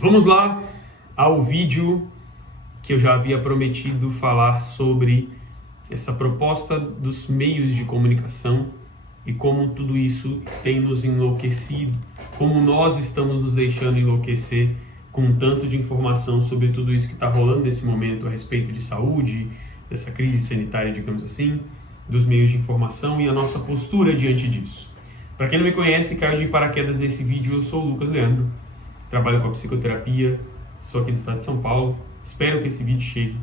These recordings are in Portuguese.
Vamos lá ao vídeo que eu já havia prometido falar sobre essa proposta dos meios de comunicação e como tudo isso tem nos enlouquecido, como nós estamos nos deixando enlouquecer com tanto de informação sobre tudo isso que está rolando nesse momento a respeito de saúde, dessa crise sanitária, digamos assim, dos meios de informação e a nossa postura diante disso. Para quem não me conhece, caiu de paraquedas nesse vídeo, eu sou o Lucas Leandro, trabalho com a psicoterapia, sou aqui do estado de São Paulo. Espero que esse vídeo chegue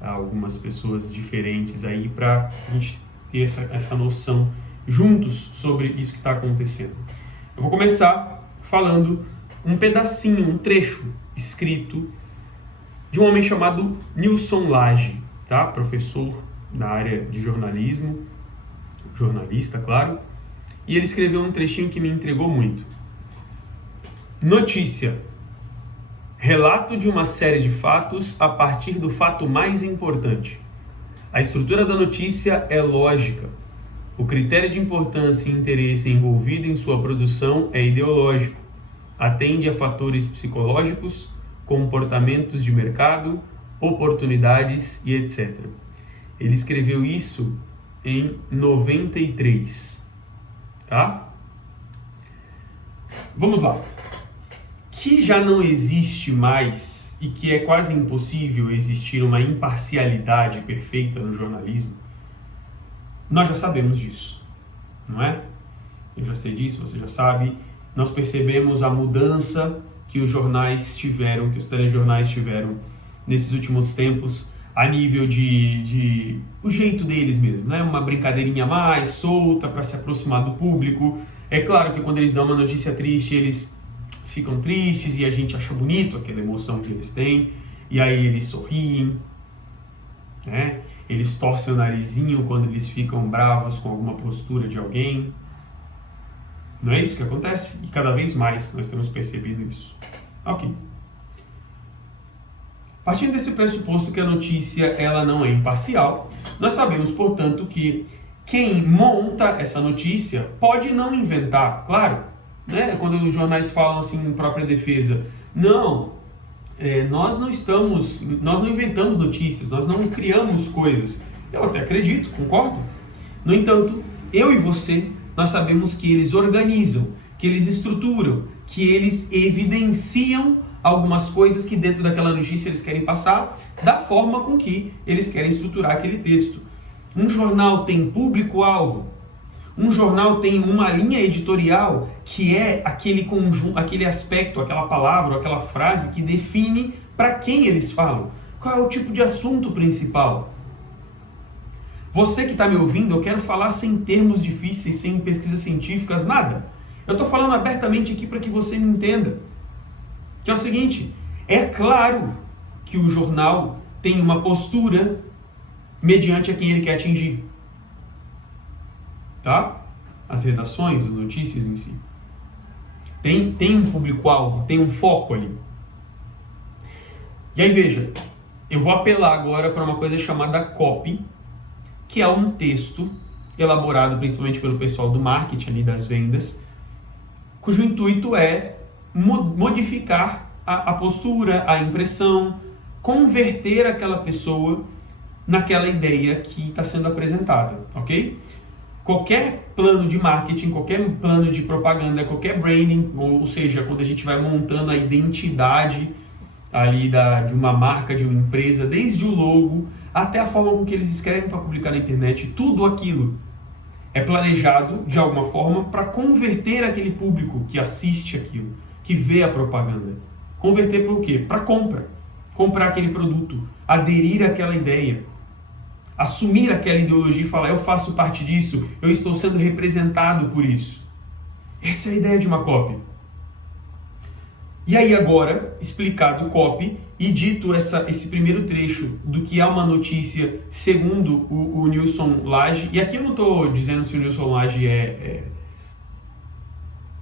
a algumas pessoas diferentes aí para a gente ter essa noção juntos sobre isso que está acontecendo. Eu vou começar falando um pedacinho, um trecho escrito de um homem chamado Nilson Lage, tá? Professor na área de jornalismo, jornalista, claro, e ele escreveu um trechinho que me entregou muito. Notícia. Relato de uma série de fatos a partir do fato mais importante. A estrutura da notícia é lógica. O critério de importância e interesse envolvido em sua produção é ideológico. Atende a fatores psicológicos, comportamentos de mercado, oportunidades e etc. Ele escreveu isso em 93, tá? Vamos lá. Que já não existe mais e que é quase impossível existir uma imparcialidade perfeita no jornalismo, nós já sabemos disso, não é? Eu já sei disso, você já sabe. Nós percebemos a mudança que os jornais tiveram, que os telejornais tiveram nesses últimos tempos, a nível de o jeito deles mesmo, né? Uma brincadeirinha mais solta para se aproximar do público. É claro que quando eles dão uma notícia triste, eles ficam tristes e a gente acha bonito aquela emoção que eles têm, e aí eles sorriem, né? Eles torcem o narizinho quando eles ficam bravos com alguma postura de alguém. Não é isso que acontece? E cada vez mais nós temos percebido isso. Ok. Partindo desse pressuposto que a notícia ela não é imparcial, nós sabemos, portanto, que quem monta essa notícia pode não inventar, claro, né? Quando os jornais falam assim em própria defesa, nós não inventamos notícias, nós não criamos coisas. Eu até acredito, concordo. No entanto, eu e você, nós sabemos que eles organizam, que eles estruturam, que eles evidenciam algumas coisas que dentro daquela notícia eles querem passar, da forma com que eles querem estruturar aquele texto. Um jornal tem público-alvo. Um jornal tem uma linha editorial que é aquele conjunto, aquele aspecto, aquela palavra, aquela frase que define para quem eles falam. Qual é o tipo de assunto principal? Você que está me ouvindo, eu quero falar sem termos difíceis, sem pesquisas científicas, nada. Eu estou falando abertamente aqui para que você me entenda. Que é o seguinte, é claro que o jornal tem uma postura mediante a quem ele quer atingir. Tá? As redações, as notícias em si. Tem um público-alvo, tem um foco ali. E aí veja, eu vou apelar agora para uma coisa chamada copy, que é um texto elaborado principalmente pelo pessoal do marketing ali, das vendas, cujo intuito é modificar a postura, a impressão, converter aquela pessoa naquela ideia que está sendo apresentada, ok? Qualquer plano de marketing, qualquer plano de propaganda, qualquer branding, ou seja, quando a gente vai montando a identidade ali de uma marca, de uma empresa, desde o logo até a forma com que eles escrevem para publicar na internet, tudo aquilo é planejado de alguma forma para converter aquele público que assiste aquilo, que vê a propaganda. Converter por quê? Para compra. Comprar aquele produto, aderir àquela ideia. Assumir aquela ideologia e falar, eu faço parte disso, eu estou sendo representado por isso. Essa é a ideia de uma copy. E aí agora, explicado o copy e dito esse primeiro trecho do que é uma notícia segundo o Nilson Lage, e aqui eu não estou dizendo se o Nilson Lage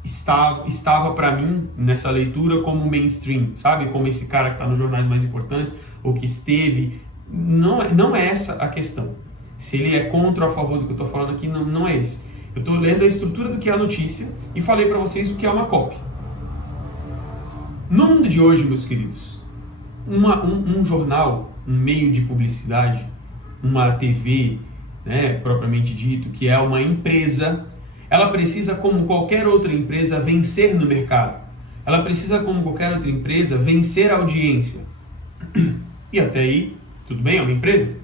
estava para mim nessa leitura como mainstream, sabe? Como esse cara que está nos jornais mais importantes, ou que esteve. Não é essa a questão. Se ele é contra ou a favor do que eu estou falando aqui, não é esse. Eu estou lendo a estrutura do que é a notícia e falei para vocês o que é uma copy. No mundo de hoje, meus queridos, um jornal, um meio de publicidade, uma TV, né, propriamente dito, que é uma empresa, ela precisa, como qualquer outra empresa, vencer no mercado. Ela precisa, como qualquer outra empresa, vencer a audiência. E até aí, tudo bem, é uma empresa,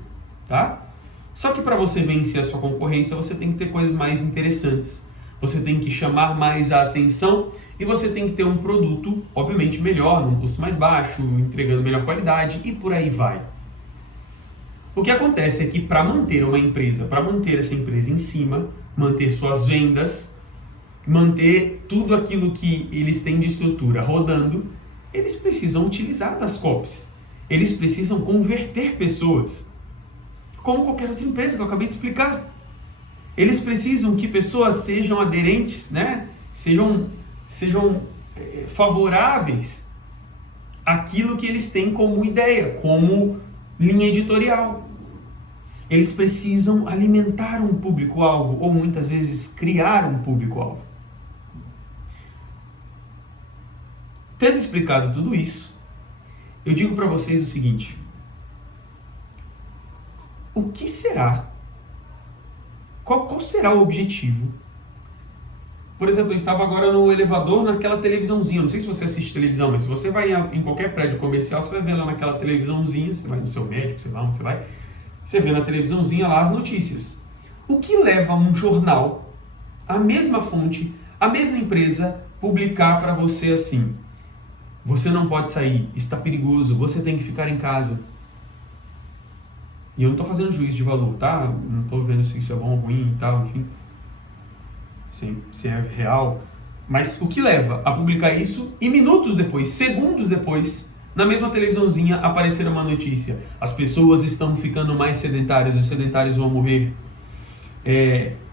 tá? Só que para você vencer a sua concorrência, você tem que ter coisas mais interessantes. Você tem que chamar mais a atenção e você tem que ter um produto, obviamente, melhor, num custo mais baixo, entregando melhor qualidade e por aí vai. O que acontece é que para manter uma empresa, para manter essa empresa em cima, manter suas vendas, manter tudo aquilo que eles têm de estrutura rodando, eles precisam utilizar das copies. Eles precisam converter pessoas. Como qualquer outra empresa que eu acabei de explicar. Eles precisam que pessoas sejam aderentes, né? Sejam favoráveis àquilo que eles têm como ideia, como linha editorial. Eles precisam alimentar um público-alvo, ou muitas vezes criar um público-alvo. Tendo explicado tudo isso, eu digo para vocês o seguinte: o que será? Qual será o objetivo? Por exemplo, eu estava agora no elevador naquela televisãozinha. Não sei se você assiste televisão, mas se você vai em qualquer prédio comercial, você vai ver lá naquela televisãozinha, você vai no seu médico, sei lá onde você vai, você vê na televisãozinha lá as notícias. O que leva um jornal, a mesma fonte, a mesma empresa, publicar para você assim: você não pode sair, está perigoso, você tem que ficar em casa. E eu não estou fazendo juízo de valor, tá? Não estou vendo se isso é bom ou ruim e tal, enfim. Se é real. Mas o que leva a publicar isso e minutos depois, segundos depois, na mesma televisãozinha aparecer uma notícia: as pessoas estão ficando mais sedentárias, os sedentários vão morrer.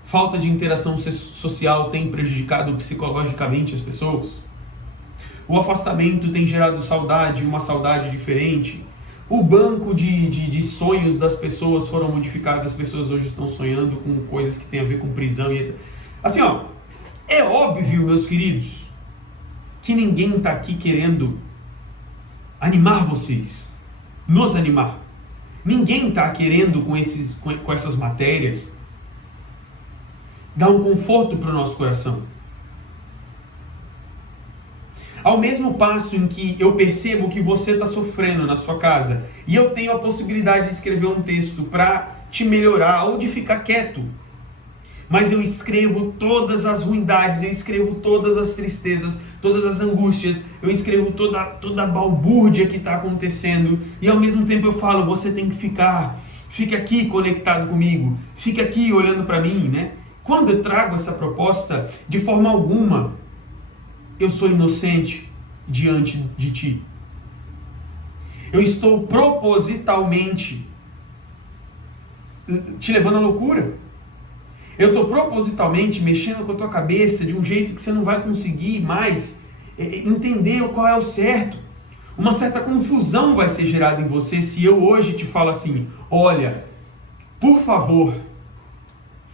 Falta de interação social tem prejudicado psicologicamente as pessoas. O afastamento tem gerado saudade, uma saudade diferente. O banco de sonhos das pessoas foram modificados, as pessoas hoje estão sonhando com coisas que têm a ver com prisão e etc. Assim, ó, é óbvio, meus queridos, que ninguém está aqui querendo animar vocês, nos animar. Ninguém está querendo com essas matérias dar um conforto para o nosso coração. Ao mesmo passo em que eu percebo que você está sofrendo na sua casa e eu tenho a possibilidade de escrever um texto para te melhorar ou de ficar quieto, mas eu escrevo todas as ruindades, eu escrevo todas as tristezas, todas as angústias, eu escrevo toda a balbúrdia que está acontecendo e ao mesmo tempo eu falo: você tem que fique aqui conectado comigo, fique aqui olhando para mim, né? Quando eu trago essa proposta, de forma alguma eu sou inocente diante de ti. Eu estou propositalmente te levando à loucura. Eu estou propositalmente mexendo com a tua cabeça de um jeito que você não vai conseguir mais entender qual é o certo. Uma certa confusão vai ser gerada em você se eu hoje te falo assim: olha, por favor,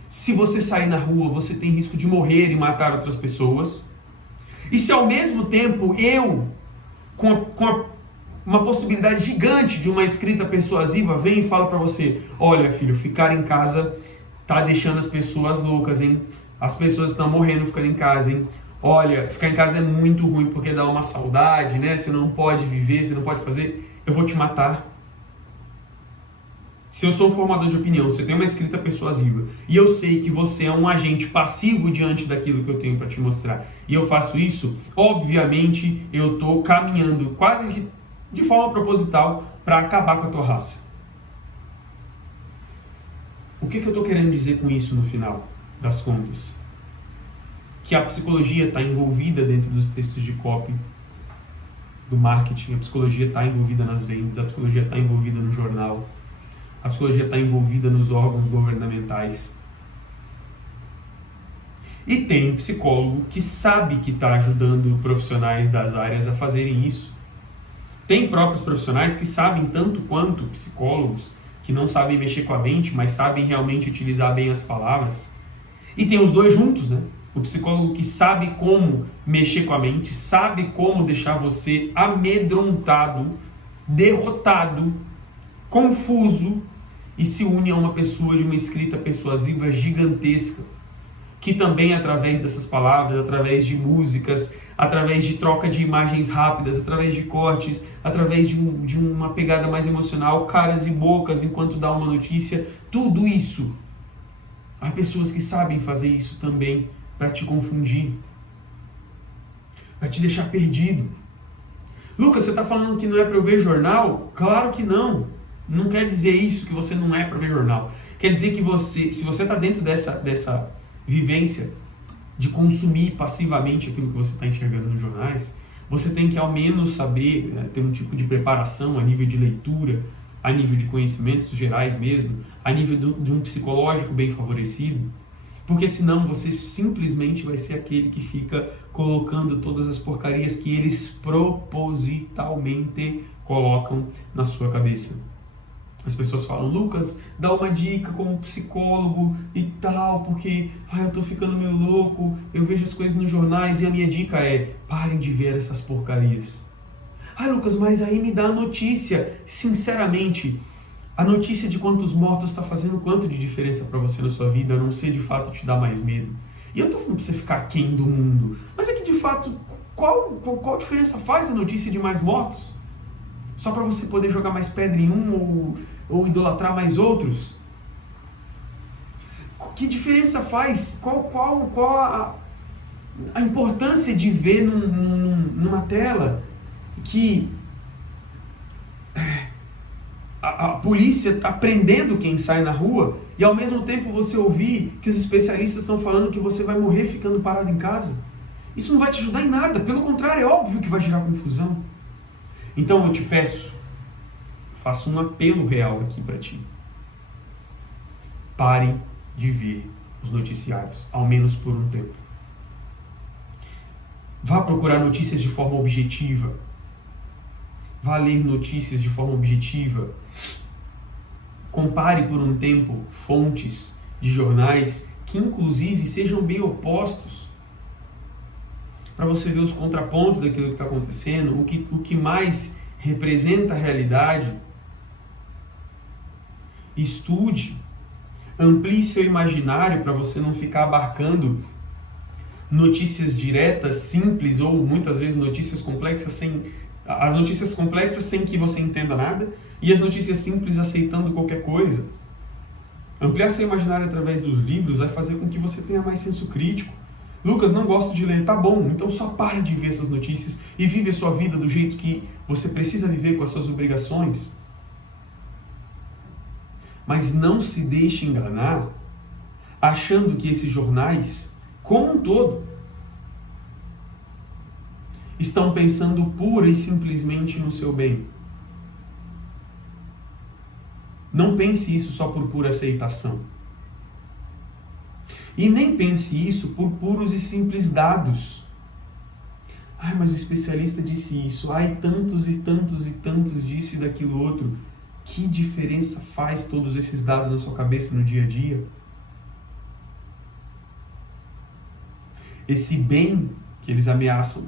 se você sair na rua, você tem risco de morrer e matar outras pessoas. E se ao mesmo tempo eu, com uma possibilidade gigante de uma escrita persuasiva, venho e falo para você: olha, filho, ficar em casa tá deixando as pessoas loucas, hein? As pessoas estão morrendo ficando em casa, hein? Olha, ficar em casa é muito ruim porque dá uma saudade, né? Você não pode viver, você não pode fazer. Eu vou te matar. Se eu sou um formador de opinião, você tem uma escrita persuasiva e eu sei que você é um agente passivo diante daquilo que eu tenho para te mostrar e eu faço isso, obviamente eu estou caminhando quase que de forma proposital para acabar com a tua raça. O que eu estou querendo dizer com isso no final das contas? Que a psicologia está envolvida dentro dos textos de copy, do marketing, a psicologia está envolvida nas vendas, a psicologia está envolvida no jornal, a psicologia está envolvida nos órgãos governamentais. E tem psicólogo que sabe que está ajudando profissionais das áreas a fazerem isso. Tem próprios profissionais que sabem tanto quanto psicólogos, que não sabem mexer com a mente, mas sabem realmente utilizar bem as palavras. E tem os dois juntos, né? O psicólogo que sabe como mexer com a mente, sabe como deixar você amedrontado, derrotado, confuso, e se une a uma pessoa de uma escrita persuasiva gigantesca, que também através dessas palavras, através de músicas, através de troca de imagens rápidas, através de cortes, através de uma pegada mais emocional, caras e bocas enquanto dá uma notícia, tudo isso. Há pessoas que sabem fazer isso também para te confundir, para te deixar perdido. Lucas, você está falando que não é para eu ver jornal? Claro que não. Não quer dizer isso, que você não é para ver jornal. Quer dizer que se você está dentro dessa vivência de consumir passivamente aquilo que você está enxergando nos jornais, você tem que ao menos saber, ter um tipo de preparação a nível de leitura, a nível de conhecimentos gerais mesmo, a nível de um psicológico bem favorecido, porque senão você simplesmente vai ser aquele que fica colocando todas as porcarias que eles propositalmente colocam na sua cabeça. As pessoas falam, Lucas, dá uma dica como psicólogo e tal, porque eu tô ficando meio louco, eu vejo as coisas nos jornais e a minha dica é, parem de ver essas porcarias. Lucas, mas aí me dá a notícia. Sinceramente, a notícia de quantos mortos está fazendo quanto de diferença para você na sua vida, a não ser de fato te dar mais medo. E eu não tô falando para você ficar aquém do mundo, mas é que de fato, qual diferença faz a notícia de mais mortos? Só para você poder jogar mais pedra em um ou idolatrar mais outros? Que diferença faz? Qual a importância de ver numa tela que a polícia está prendendo quem sai na rua e ao mesmo tempo você ouvir que os especialistas estão falando que você vai morrer ficando parado em casa? Isso não vai te ajudar em nada, pelo contrário, é óbvio que vai gerar confusão. Então eu te peço, faço um apelo real aqui para ti. Pare de ver os noticiários, ao menos por um tempo. Vá procurar notícias de forma objetiva. Vá ler notícias de forma objetiva. Compare por um tempo fontes de jornais que inclusive sejam bem opostos, para você ver os contrapontos daquilo que está acontecendo, o que mais representa a realidade. Estude, amplie seu imaginário para você não ficar abarcando notícias diretas, simples, ou muitas vezes notícias complexas sem que você entenda nada, e as notícias simples aceitando qualquer coisa. Ampliar seu imaginário através dos livros vai fazer com que você tenha mais senso crítico. Lucas, não gosto de ler. Tá bom, então só para de ver essas notícias e vive a sua vida do jeito que você precisa viver, com as suas obrigações. Mas não se deixe enganar achando que esses jornais, como um todo, estão pensando pura e simplesmente no seu bem. Não pense isso só por pura aceitação. E nem pense isso por puros e simples dados. Mas o especialista disse isso. Tantos e tantos e tantos disso e daquilo outro. Que diferença faz todos esses dados na sua cabeça no dia a dia? Esse bem que eles ameaçam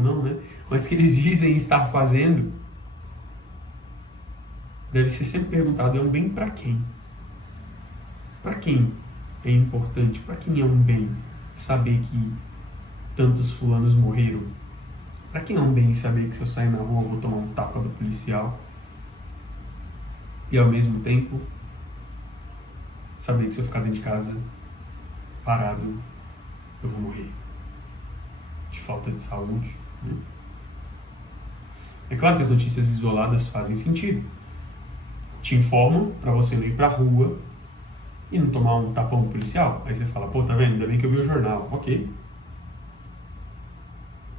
não, né? Mas que eles dizem estar fazendo, deve ser sempre perguntado, é um bem para quem? Para quem é importante? Para quem é um bem saber que tantos fulanos morreram? Para quem é um bem saber que se eu sair na rua eu vou tomar um tapa do policial? E ao mesmo tempo, saber que se eu ficar dentro de casa parado, eu vou morrer de falta de saúde, né? É claro que as notícias isoladas fazem sentido. Te informam para você não ir pra rua e não tomar um tapão policial. Aí você fala, tá vendo? Ainda bem que eu vi o jornal. Ok.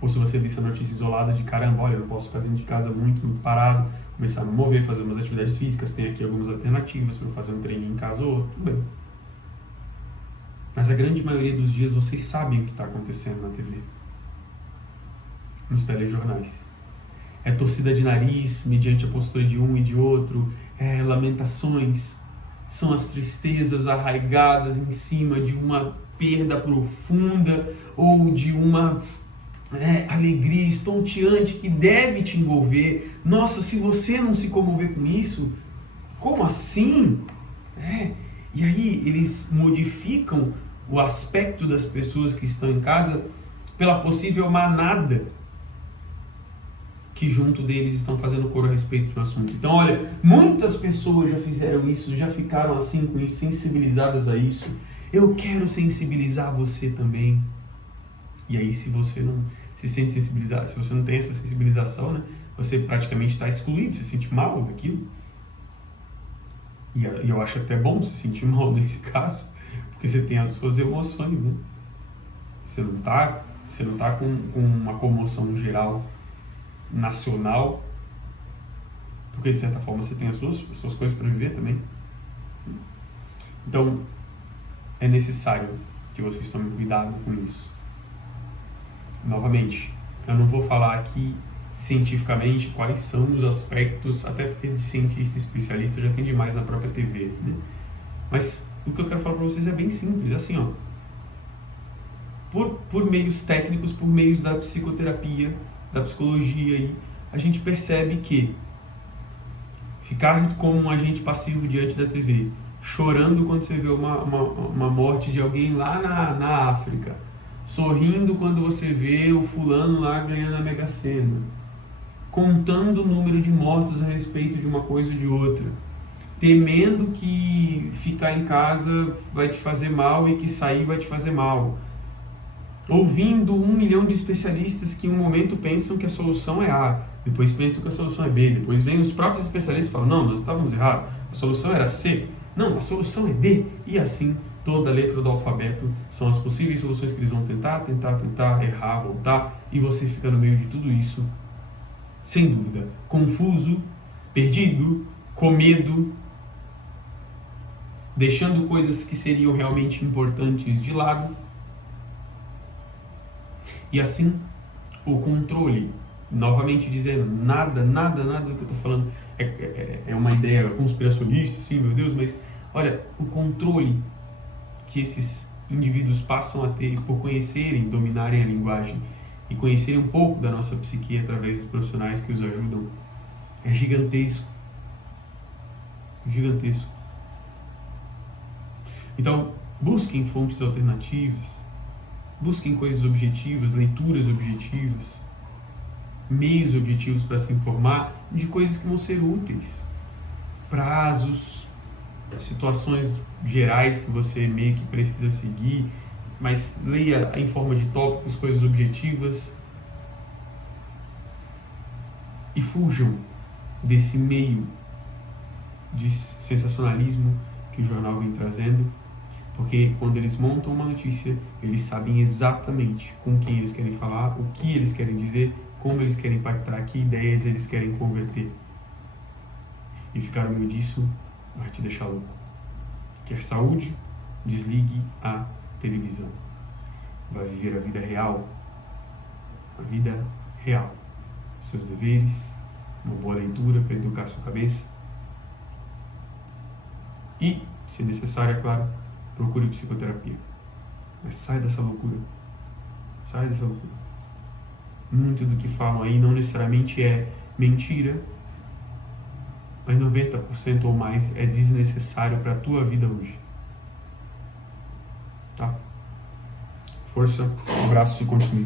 Ou se você vê essa notícia isolada de caramba, olha, eu posso ficar dentro de casa muito parado, começar a me mover, fazer umas atividades físicas, tem aqui algumas alternativas para eu fazer um treininho em casa ou outro, tudo bem. Mas a grande maioria dos dias vocês sabem o que está acontecendo na TV, nos telejornais. É torcida de nariz, mediante a postura de um e de outro, lamentações, são as tristezas arraigadas em cima de uma perda profunda ou de uma alegria estonteante que deve te envolver. Nossa, se você não se comover com isso, como assim? E aí eles modificam o aspecto das pessoas que estão em casa pela possível manada que junto deles estão fazendo coro a respeito de um assunto. Então, olha, muitas pessoas já fizeram isso, já ficaram assim com isso, sensibilizadas a isso. Eu quero sensibilizar você também. E aí, se você não se sente sensibilizado, se você não tem essa sensibilização, né, você praticamente está excluído, se sente mal daquilo. E eu acho até bom se sentir mal nesse caso, porque você tem as suas emoções, né? Você não tá com uma comoção geral nacional, porque de certa forma você tem as suas coisas para viver também. Então, é necessário que vocês tomem cuidado com isso. Novamente, eu não vou falar aqui cientificamente quais são os aspectos, até porque de cientista especialista já tem demais na própria TV, né? Mas o que eu quero falar para vocês é bem simples, assim, ó. Por meios técnicos, por meios da psicoterapia, da psicologia aí, a gente percebe que ficar como um agente passivo diante da TV, chorando quando você vê uma morte de alguém lá na África, sorrindo quando você vê o fulano lá ganhando a Mega Sena, contando o número de mortos a respeito de uma coisa ou de outra, temendo que ficar em casa vai te fazer mal e que sair vai te fazer mal, ouvindo 1 milhão de especialistas que em um momento pensam que a solução é A, depois pensam que a solução é B, depois vêm os próprios especialistas e falam, não, nós estávamos errados, a solução era C, não, a solução é D, e assim toda a letra do alfabeto são as possíveis soluções que eles vão tentar, errar, voltar, e você fica no meio de tudo isso, sem dúvida, confuso, perdido, com medo, deixando coisas que seriam realmente importantes de lado. E assim, o controle, novamente dizendo, nada do que eu estou falando é uma ideia conspiracionista, sim, meu Deus, mas olha, o controle que esses indivíduos passam a ter por conhecerem, dominarem a linguagem e conhecerem um pouco da nossa psique através dos profissionais que os ajudam, é gigantesco. Gigantesco. Então, busquem fontes alternativas, busquem coisas objetivas, leituras objetivas, meios objetivos para se informar de coisas que vão ser úteis, prazos, situações gerais que você meio que precisa seguir, mas leia em forma de tópicos, coisas objetivas, e fujam desse meio de sensacionalismo que o jornal vem trazendo, porque quando eles montam uma notícia, eles sabem exatamente com quem eles querem falar, o que eles querem dizer, como eles querem impactar, que ideias eles querem converter. E ficar no meio disso vai te deixar louco. Quer saúde? Desligue a televisão. Vai viver a vida real. A vida real. Seus deveres, uma boa leitura para educar sua cabeça. E, se necessário, é claro, procure psicoterapia. Mas sai dessa loucura. Sai dessa loucura. Muito do que falam aí não necessariamente é mentira, mas 90% ou mais é desnecessário para a tua vida hoje. Tá? Força, um abraço e continue.